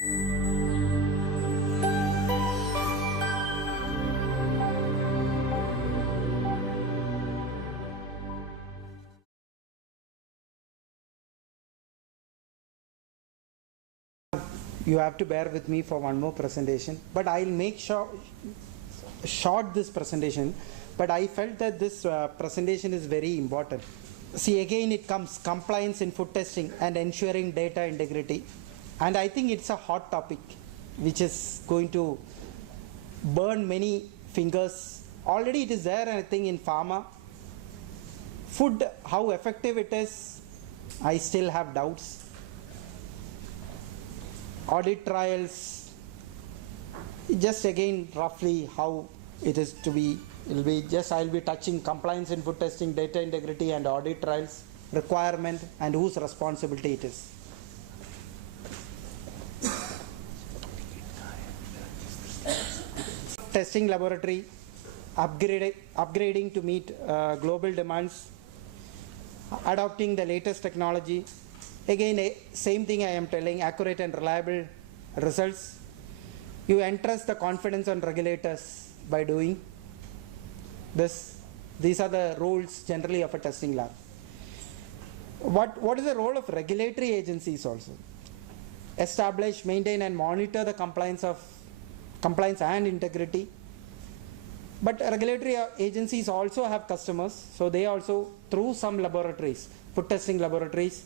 You have to bear with me for one more presentation, but I'll make short this presentation, but I felt that this presentation is very important. See, again it comes compliance in food testing and ensuring data integrity, and I think it's a hot topic which is going to burn many fingers. Already it is there, I think, in pharma. Food, how effective it is, I still have doubts. Audit trials, just again roughly how it is to be, I'll be touching compliance in food testing, data integrity and audit trials, requirement and whose responsibility it is. Testing laboratory, upgrading to meet global demands, adopting the latest technology. Again, same thing I am telling, accurate and reliable results. You entrust the confidence on regulators by doing this. These are the roles generally of a testing lab. What is the role of regulatory agencies also? Establish, maintain and monitor the compliance and integrity. But regulatory agencies also have customers, so they also, through some laboratories, food testing laboratories,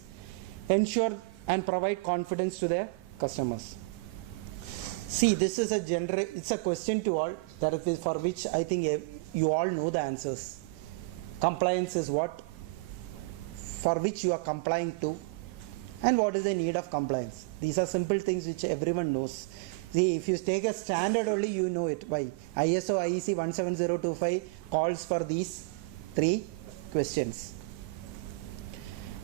ensure and provide confidence to their customers. See, this is it's a question to all, for which I think you all know the answers. Compliance is what, for which you are complying to, and what is the need of compliance. These are simple things which everyone knows. See, if you take a standard only, you know it. Why? ISO IEC 17025 calls for these three questions.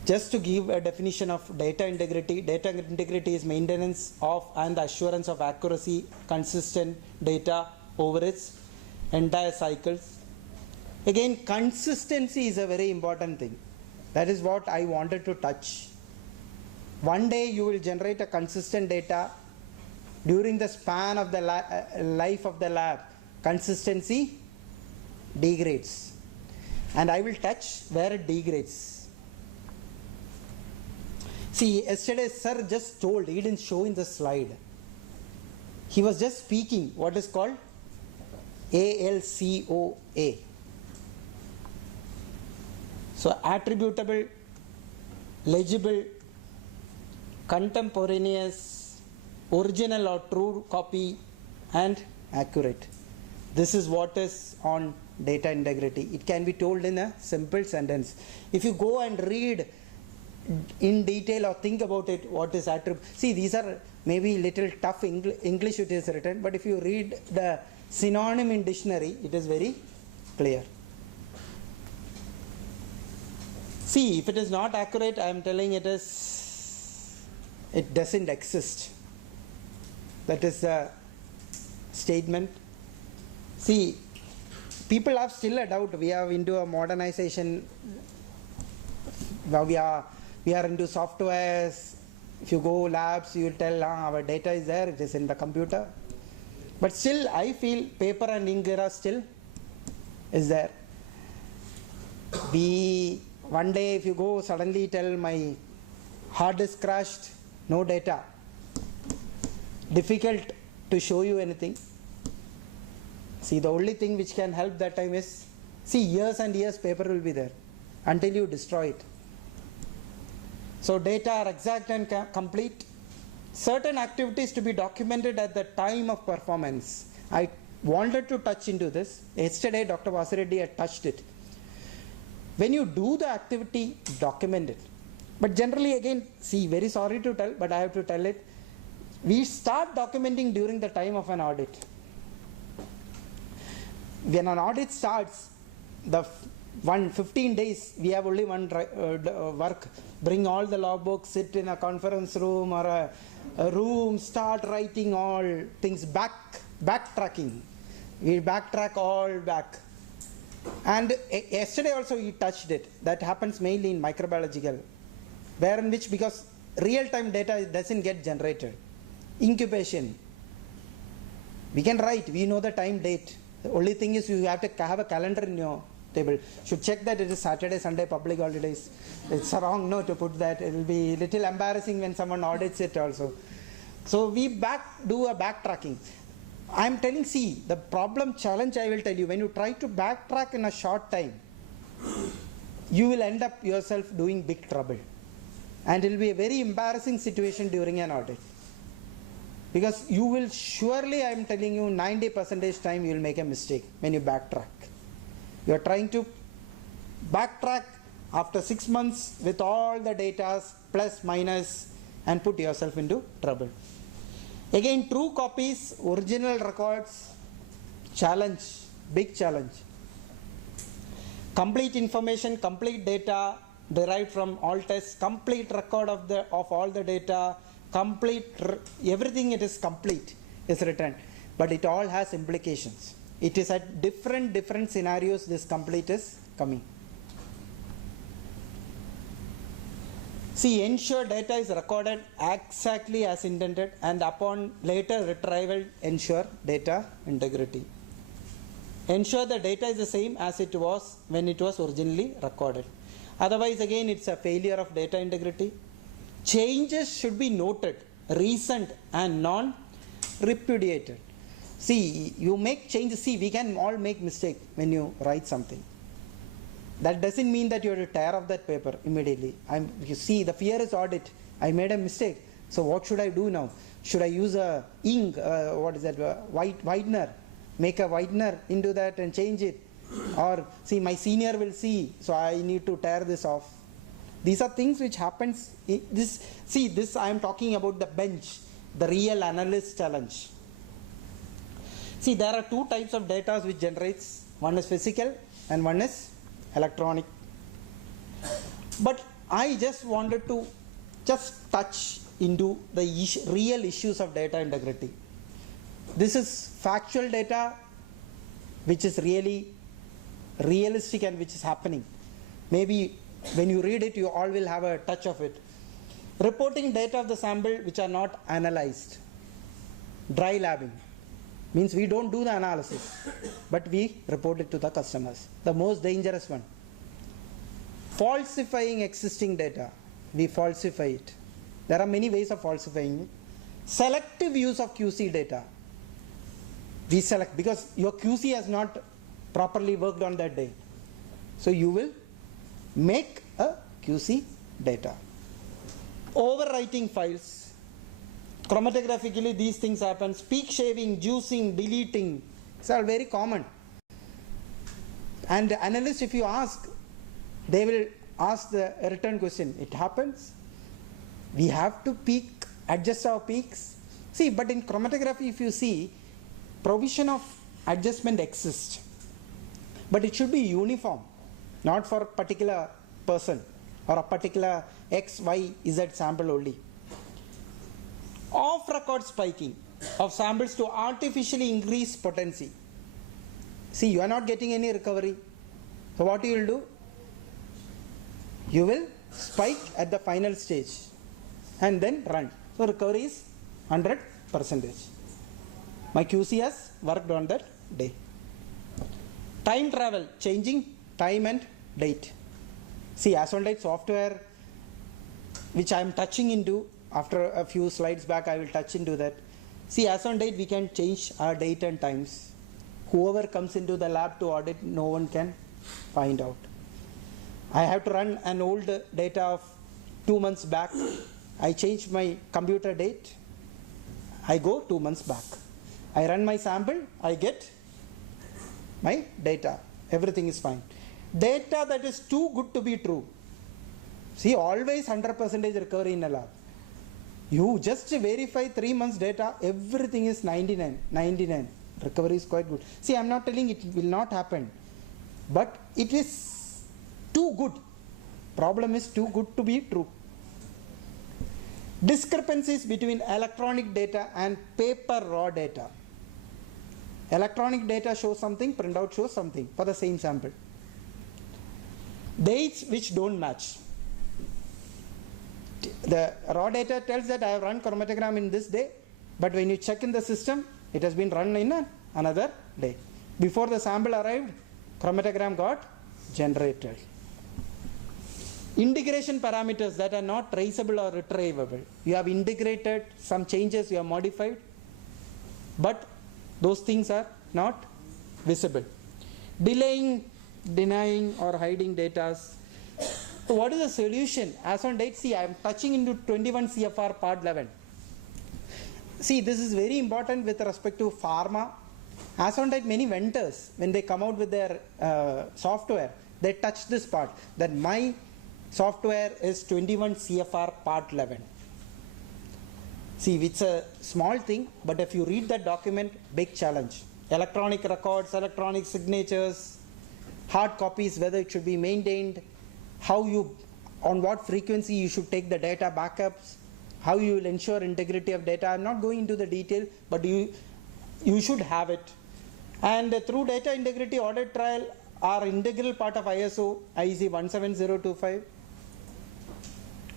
Just to give a definition of data integrity is maintenance of and the assurance of accuracy, consistent data over its entire cycles. Again, consistency is a very important thing. That is what I wanted to touch. One day you will generate a consistent data. During the span of the life of the lab, consistency degrades. And I will touch where it degrades. See, yesterday sir just told, he didn't show in the slide. He was just speaking what is called ALCOA. So attributable, legible, contemporaneous, original or true copy and accurate. This is what is on data integrity. It can be told in a simple sentence. If you go and read in detail or think about it, what is attribute? See, these are maybe little tough English it is written, but if you read the synonym in dictionary, it is very clear. See, if it is not accurate, I am telling it doesn't exist. That is the statement. See, people have still a doubt. We are into a modernization. We are into softwares. If you go labs, you will tell our data is there, it is in the computer. But still, I feel paper and ink era still is there. One day if you go suddenly tell my hard disk crashed, no data, difficult to show you anything. See, the only thing which can help that time is, see, years and years paper will be there until you destroy it. So data are exact and complete. Certain activities to be documented at the time of performance. I wanted to touch into this. Yesterday Dr. Vasireddy had touched it. When you do the activity, document it. But generally again, see, very sorry to tell, but I have to tell it. We start documenting during the time of an audit. When an audit starts, the 15 days, we have only one work. Bring all the logbooks, sit in a conference room or a room, start writing all things, backtracking. We backtrack all back. And yesterday also we touched it. That happens mainly in microbiological, where in which, because real-time data doesn't get generated. Incubation. We can write, we know the time, date. The only thing is you have to have a calendar in your table. Should check that it is Saturday, Sunday, public holidays. It's wrong to put that. It will be little embarrassing when someone audits it also. So we do a backtracking. I'm telling, see, the problem challenge I will tell you, when you try to backtrack in a short time, you will end up yourself doing big trouble. And it will be a very embarrassing situation during an audit. Because you will surely, I am telling you, 90% time you will make a mistake when you backtrack. You are trying to backtrack after 6 months with all the data, plus, minus, and put yourself into trouble. Again, true copies, original records, challenge, big challenge. Complete information, complete data derived from all tests, complete record of all the data, everything it is complete is written, but it all has implications. It is at different scenarios this complete is coming. See, ensure data is recorded exactly as intended, and upon later retrieval, ensure data integrity. Ensure the data is the same as it was when it was originally recorded. Otherwise, again, it's a failure of data integrity. Changes should be noted, recent and non-repudiated. See, you make changes. See, we can all make mistake when you write something. That doesn't mean that you have to tear off that paper immediately. You see, the fear is audit. I made a mistake. So what should I do now? Should I use a ink, whitener? Make a whitener into that and change it? Or, see, my senior will see, so I need to tear this off. These are things which happens. This I am talking about the bench, the real analyst challenge. See, there are two types of data which generates. One is physical and one is electronic. But I just wanted to just touch into the real issues of data integrity. This is factual data which is really realistic and which is happening. Maybe when you read it, you all will have a touch of it. Reporting data of the sample which are not analyzed. Dry labbing. Means we don't do the analysis, but we report it to the customers. The most dangerous one. Falsifying existing data. We falsify it. There are many ways of falsifying it. Selective use of QC data. We select because your QC has not properly worked on that day. So you will make a QC data. Overwriting files. Chromatographically these things happen. Peak shaving, juicing, deleting. It's all very common. And the analyst, if you ask, they will ask the return question. It happens. We have to adjust our peaks. See, but in chromatography, if you see, provision of adjustment exists. But it should be uniform, not for a particular person or a particular X, Y, Z sample only. Off-record spiking of samples to artificially increase potency. See, you are not getting any recovery. So what you will do? You will spike at the final stage and then run. So recovery is 100%. My QC has worked on that day. Time travel, changing time and date. See, as on date software, which I am touching into, after a few slides back I will touch into that. See, as on date we can change our date and times. Whoever comes into the lab to audit, no one can find out. I have to run an old data of 2 months back. I change my computer date. I go 2 months back. I run my sample. I get my data. Everything is fine. Data that is too good to be true. See, always 100% recovery in a lab. You just verify 3 months data, everything is 99. Recovery is quite good. See, I am not telling it will not happen, but it is too good. Problem is too good to be true. Discrepancies between electronic data and paper raw data. Electronic data shows something, printout shows something for the same sample. Dates which don't match. The raw data tells that I have run chromatogram in this day, But when you check in the system, it has been run in another day. Before the sample arrived, chromatogram got generated. Integration parameters that are not traceable or retrievable. You have integrated some changes, you have modified, but those things are not visible. Delaying, denying or hiding data. So what is the solution? As on date, see, I am touching into 21 CFR part 11. See, this is very important with respect to pharma. As on date, many vendors, when they come out with their software, they touch this part, that my software is 21 CFR part 11. See, it's a small thing, but if you read that document, big challenge. Electronic records, electronic signatures, hard copies, whether it should be maintained, how you, on what frequency you should take the data backups, how you will ensure integrity of data. I'm not going into the detail, but you should have it. And through data integrity audit trail are integral part of ISO IEC 17025.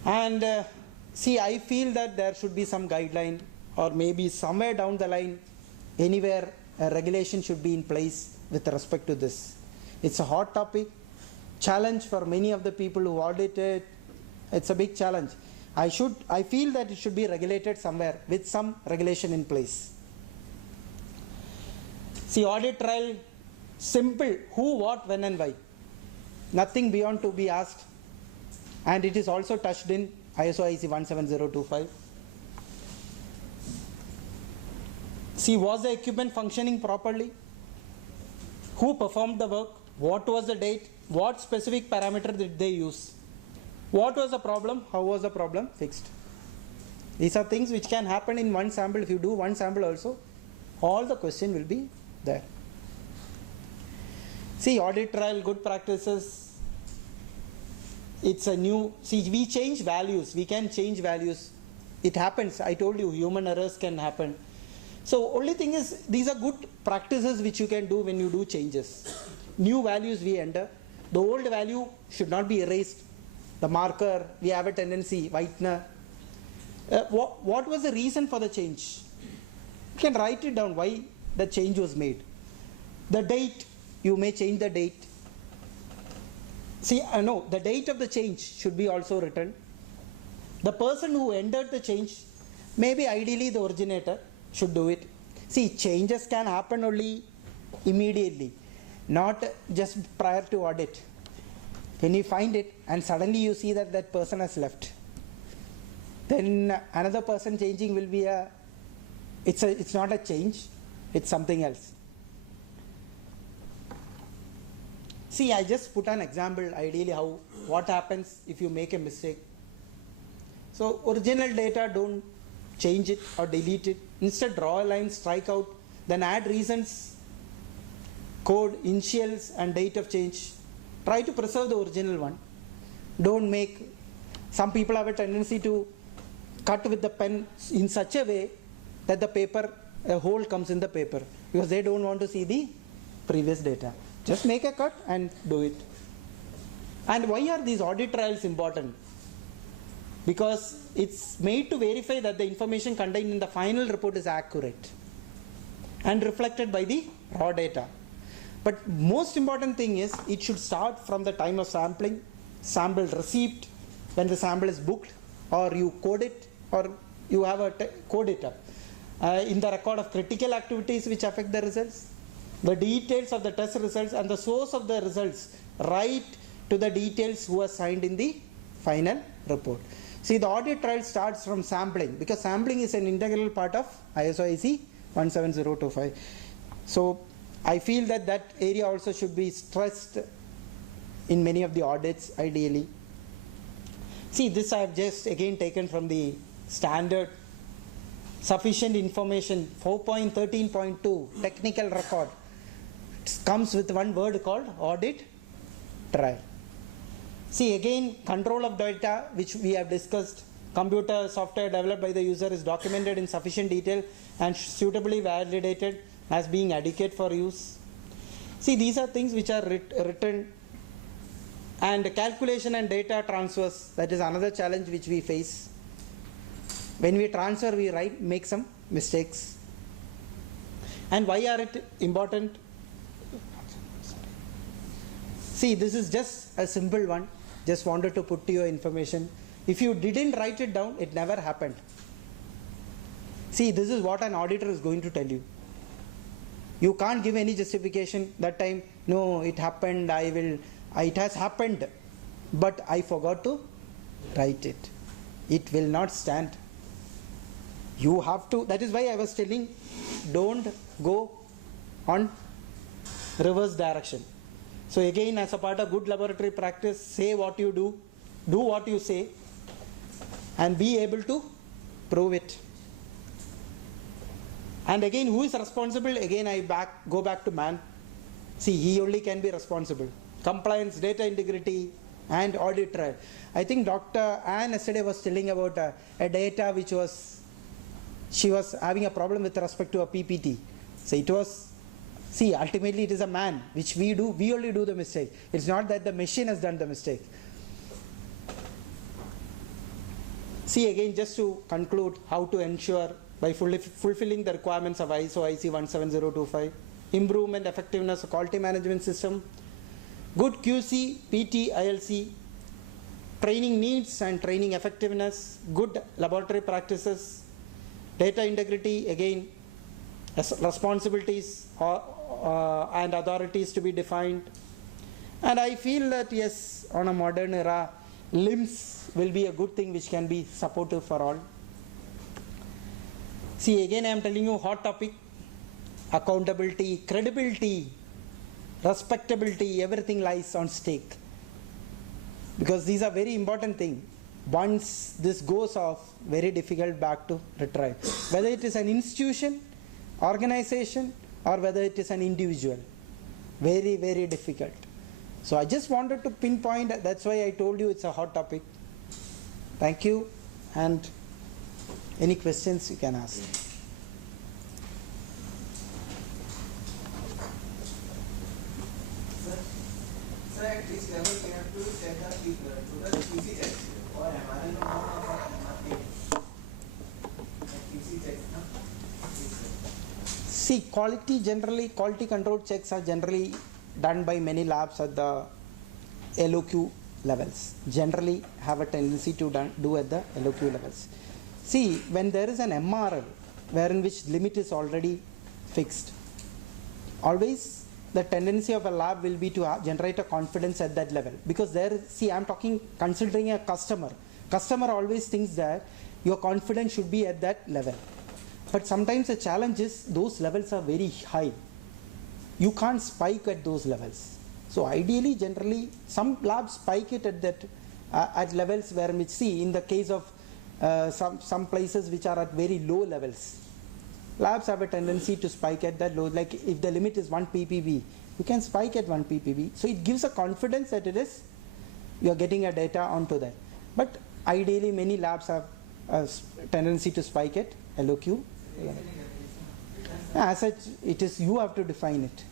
And see, I feel that there should be some guideline, or maybe somewhere down the line, anywhere a regulation should be in place with respect to this. It's a hot topic, challenge for many of the people who audit it. It's a big challenge. I feel that it should be regulated somewhere with some regulation in place. See, audit trail, simple, who, what, when and why. Nothing beyond to be asked. And it is also touched in ISO IEC 17025. See, was the equipment functioning properly? Who performed the work? What was the date? What specific parameter did they use? What was the problem? How was the problem fixed? These are things which can happen in one sample. If you do one sample also, all the question will be there. See, audit trail, good practices. It's a new, see, we change values. We can change values. It happens. I told you, human errors can happen. So only thing is, these are good practices which you can do when you do changes. New values we enter. The old value should not be erased. The marker, we have a tendency, whitener. What was the reason for the change? You can write it down, why the change was made. The date, you may change the date. See, no, the date of the change should be also written. The person who entered the change, maybe ideally the originator should do it. See, changes can happen only immediately, not just prior to audit. When you find it and suddenly you see that that person has left, then another person changing will be it's not a change, it's something else. See, I just put an example ideally what happens if you make a mistake. So original data, don't change it or delete it. Instead, draw a line, strike out, then add reasons, code, initials and date of change. Try to preserve the original one. Don't make, some people have a tendency to cut with the pen in such a way that the paper, a hole comes in the paper, because they don't want to see the previous data. Just make a cut and do it. And why are these audit trails important? Because it's made to verify that the information contained in the final report is accurate and reflected by the raw data. But most important thing is, it should start from the time of sampling, sample receipt, when the sample is booked, or you code it, or you have a code it up. In the record of critical activities which affect the results, the details of the test results and the source of the results, right to the details who are signed in the final report. See, the audit trail starts from sampling, because sampling is an integral part of ISO IEC 17025. So I feel that that area also should be stressed in many of the audits ideally. See, this I have just again taken from the standard sufficient information 4.13.2 technical record. It comes with one word called audit trail. See, again, control of data, which we have discussed. Computer software developed by the user is documented in sufficient detail and suitably validated as being adequate for use. See, these are things which are written. And calculation and data transfers, that is another challenge which we face. When we transfer, we make some mistakes. And why are it important? See, this is just a simple one. Just wanted to put to your information. If you didn't write it down, it never happened. See, this is what an auditor is going to tell you. You can't give any justification that time. No, it happened. It has happened, but I forgot to write it. It will not stand. You have to. That is why I was telling, don't go on reverse direction. So again, as a part of good laboratory practice, say what you do what you say, and be able to prove it. And again, who is responsible? Again, go back to man. See, he only can be responsible. Compliance, data integrity, and audit trail. I think Dr. Ann yesterday was telling about a data which she was having a problem with respect to a PPT. So it was, see, ultimately it is a man, which we only do the mistake. It's not that the machine has done the mistake. See, again, just to conclude, how to ensure by fulfilling the requirements of ISO IC 17025, improvement, effectiveness of quality management system, good QC, PT, ILSI, training needs and training effectiveness, good laboratory practices, data integrity, again, responsibilities and authorities to be defined. And I feel that yes, on a modern era, LIMS will be a good thing which can be supportive for all. See, again I am telling you, hot topic, accountability, credibility, respectability, everything lies on stake. Because these are very important things. Once this goes off, very difficult back to retrieve. Whether it is an institution, organization, or whether it is an individual. Very, very difficult. So I just wanted to pinpoint, that's why I told you it's a hot topic. Thank you, and any questions you can ask. Sir, at this level we have to check the QC checks or MRI or QC checks. See, quality control checks are generally done by many labs at the LOQ levels. Generally have a tendency to do at the LOQ levels. See, when there is an MRL, wherein which limit is already fixed, always the tendency of a lab will be to generate a confidence at that level. Because there, see, I am considering a customer. Customer always thinks that your confidence should be at that level. But sometimes the challenge is those levels are very high. You can't spike at those levels. So ideally, generally, some labs spike it at levels where we see in the case of some places which are at very low levels. Labs have a tendency to spike at that low, like if the limit is 1 ppb, you can spike at 1 ppb. So it gives a confidence that you are getting a data onto that. But ideally, many labs have a tendency to spike at LOQ. As such, it is you have to define it.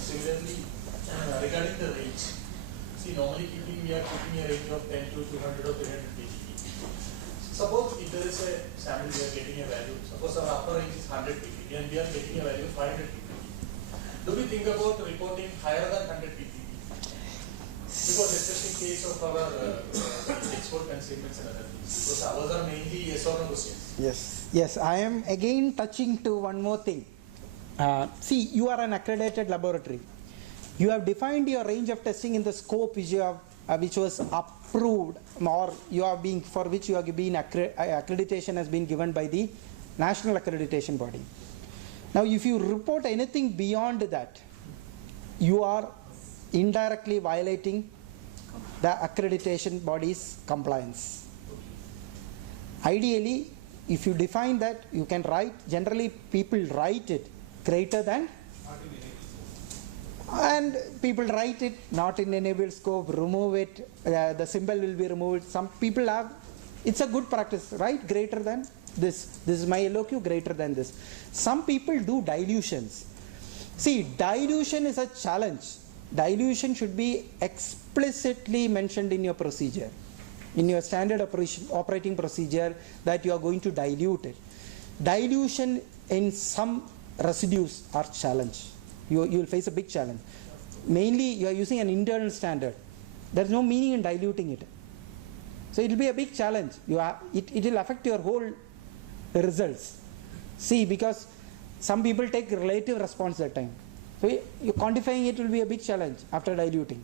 Similarly, regarding the range, see, normally we are keeping a range of 10 to 200 or 300 ppb. Suppose if there is a sample we are getting a value, suppose our upper range is 100 ppb and we are getting a value of 500 ppb. Do we think about reporting higher than 100 ppb? Because especially in case of our export consignments and other things. Because ours are mainly yes or no questions. Yes, I am again touching to one more thing. See, you are an accredited laboratory. You have defined your range of testing in the scope which was approved, or for which you are being accreditation has been given by the national accreditation body. Now, if you report anything beyond that, you are indirectly violating the accreditation body's compliance. Ideally, if you define that, you can write, generally people write it greater than, and people write it not in enabled scope, remove it, the symbol will be removed. Some people have, it's a good practice, right? Greater than this is my LOQ, greater than this. Some people do dilutions. See, dilution is a challenge. Dilution should be explicitly mentioned in your procedure. in your standard operating procedure that you are going to dilute it. Dilution in some residues are challenge. You will face a big challenge. Mainly you are using an internal standard. There is no meaning in diluting it. So it will be a big challenge. It will affect your whole results. See, because some people take relative response that time. So you quantifying it will be a big challenge after diluting.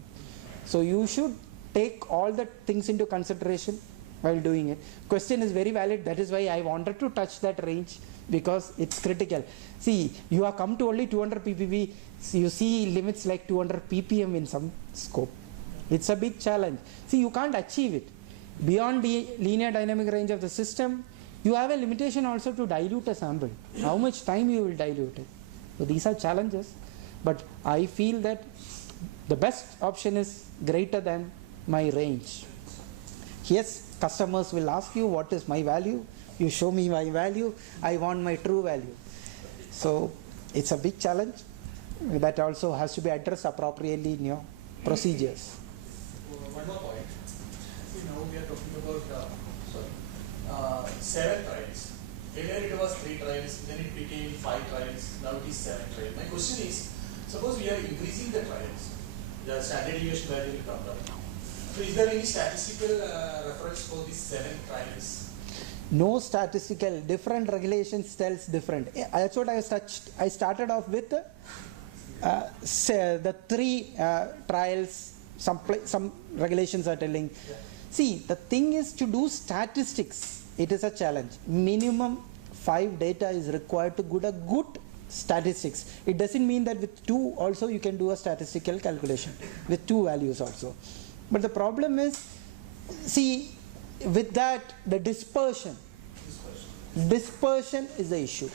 So you should take all the things into consideration while doing it. Question is very valid. That is why I wanted to touch that range, because it's critical. See, you have come to only 200 ppb. So you see limits like 200 ppm in some scope. It's a big challenge. See, you can't achieve it. Beyond the linear dynamic range of the system, you have a limitation also to dilute a sample. How much time you will dilute it. So these are challenges. But I feel that the best option is greater than my range. Yes, customers will ask you, what is my value? You show me my value. I want my true value. So it's a big challenge that also has to be addressed appropriately in your procedures. One more point. See, now we are talking about 7 trials. Earlier it was 3 trials, then it became 5 trials, now it is 7 trials. My question is, suppose we are increasing the trials, the standard deviation value will come down. So is there any statistical reference for these 7 trials? No statistical. Different regulations tells different. That's what I started off with. The 3 trials, some regulations are telling. Yeah. See, the thing is, to do statistics, it is a challenge. Minimum 5 data is required to do a good statistics. It doesn't mean that with 2 also you can do a statistical calculation, with 2 values also. But the problem is, see, with that, the dispersion is the issue.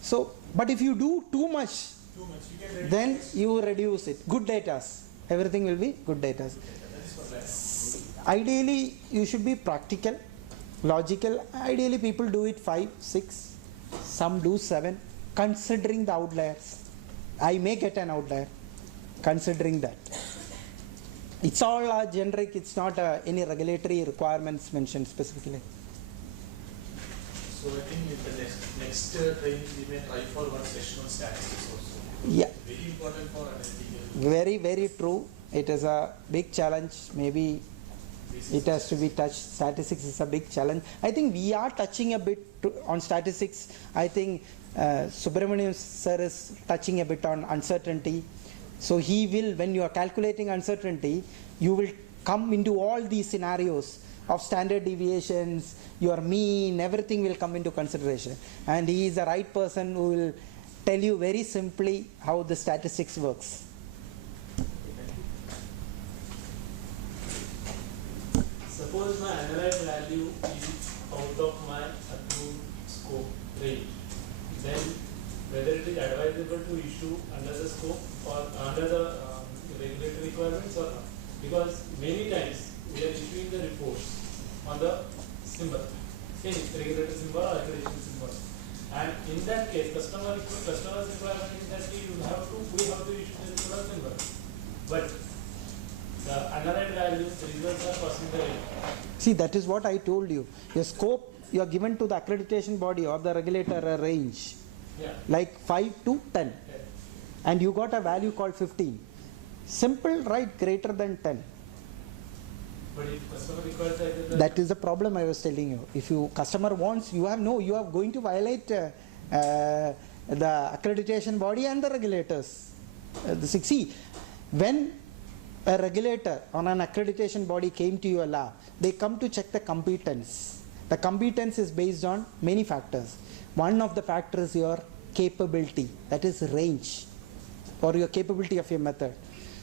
So, but if you do too much, then you reduce it. Good data, everything will be good data. Ideally, you should be practical, logical. Ideally, people do it 5, 6, some do 7, considering the outliers. I may get an outlier, considering that. It's all generic, it's not any regulatory requirements mentioned specifically. So I think in the next training we may try for one session on statistics also. Yeah. Very important for analytical. Very, very true. It is a big challenge. Maybe it has to be touched. Statistics is a big challenge. I think we are touching a bit on statistics. I think Subramanian sir is touching a bit on uncertainty. So he will, when you are calculating uncertainty, you will come into all these scenarios of standard deviations, your mean, everything will come into consideration. And he is the right person who will tell you very simply how the statistics works. Suppose my analyzed value is out of my approved scope range, then whether it is advisable to issue under the scope or under the regulatory requirements or not. Because many times we are issuing the reports on the symbol, any regulatory symbol or accreditation symbol. And in that case, customer's requirement is that we have to issue the report symbol. But the analyzed values, the results are crossing the range. See, that is what I told you. Your scope, you are given to the accreditation body or the regulator a range. Yeah. Like 5 to 10. Okay. And you got a value called 15. Simple, right? Greater than 10. But if customer requires either That is the problem I was telling you. If you customer wants, you are going to violate the accreditation body and the regulators. See, when a regulator on an accreditation body came to your lab, they come to check the competence. The competence is based on many factors. One of the factors is your capability, that is range, or your capability of your method.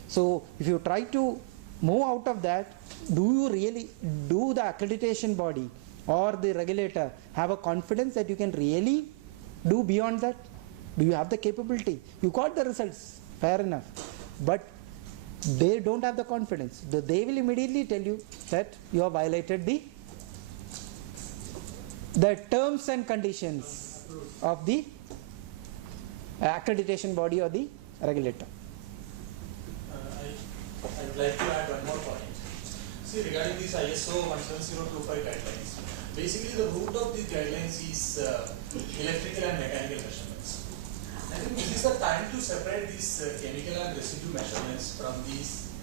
So if you try to move out of that, do the accreditation body or the regulator have a confidence that you can really do beyond that? Do you have the capability? You got the results, fair enough. But they don't have the confidence. They will immediately tell you that you have violated the terms and conditions of the accreditation body or the regulator. I would like to add one more point. See, regarding these ISO 17025 guidelines, basically the root of these guidelines is electrical and mechanical measurements. I think this is the time to separate these chemical and residue measurements from these.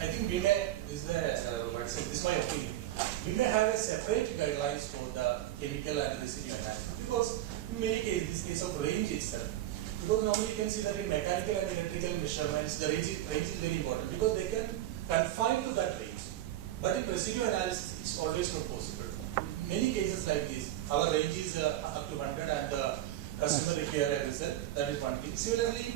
I think we may, this is my opinion, we may have a separate guidelines for the chemical and residue analysis, because in many cases, this case of range itself, because normally you can see that in mechanical and electrical measurements, the range is very important, because they can confine to that range. But in residue analysis, it's always not possible. In many cases like this, our range is up to 100 and the customer require a result. That is one thing. Similarly,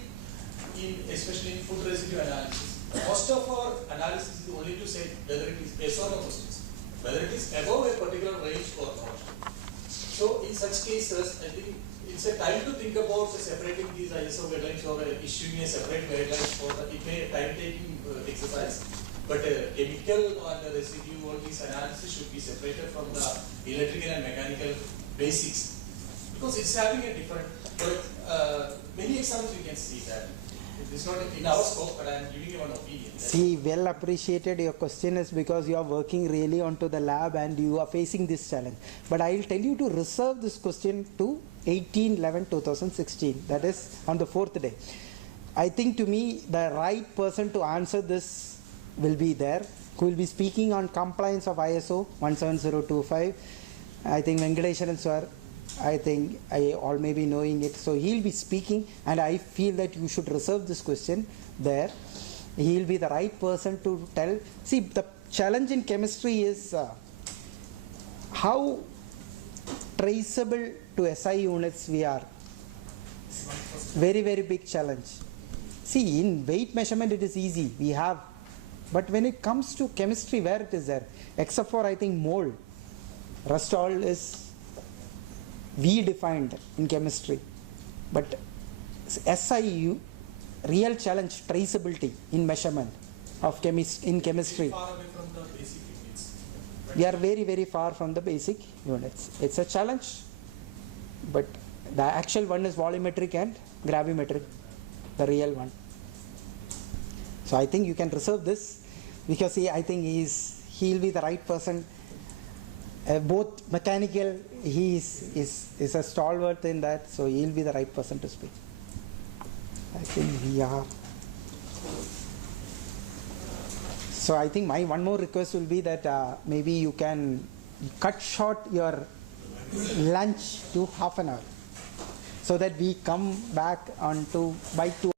especially in food residue analysis, most of our analysis is only to say whether it is yes or no questions, whether it is above a particular range or not. So in such cases, I think it's a time to think about separating these ISO guidelines or issuing a separate guidelines for the, it may time-taking exercise, but chemical or the residue or this analysis should be separated from the electrical and mechanical basics, because it's having a different, many examples you can see that. It's not in our scope, but I am giving you an opinion. See, well appreciated. Your question is because you are working really onto the lab and you are facing this challenge. But I will tell you to reserve this question to 18/11/2016. That is on the 4th day. I think to me the right person to answer this will be there, who will be speaking on compliance of ISO 17025. I think Venkateswaran sir, I think I all may be knowing it, so he'll be speaking, and I feel that you should reserve this question there. He'll be the right person to tell. See, the challenge in chemistry is how traceable to SI units we are. Very, very big challenge. See, in weight measurement it is easy, we have, but when it comes to chemistry, where it is there, except for I think mole, rest all is we defined in chemistry. But SIU, real challenge, traceability in measurement of in chemistry. Far away from the basic units. We are very, very far from the basic units. It's a challenge, but the actual one is volumetric and gravimetric, the real one. So I think you can reserve this, because I think he'll be the right person. Both mechanical, he is a stalwart in that, so he'll be the right person to speak. I think we are. So I think my one more request will be that maybe you can cut short your lunch to half an hour, so that we come back on to by 2.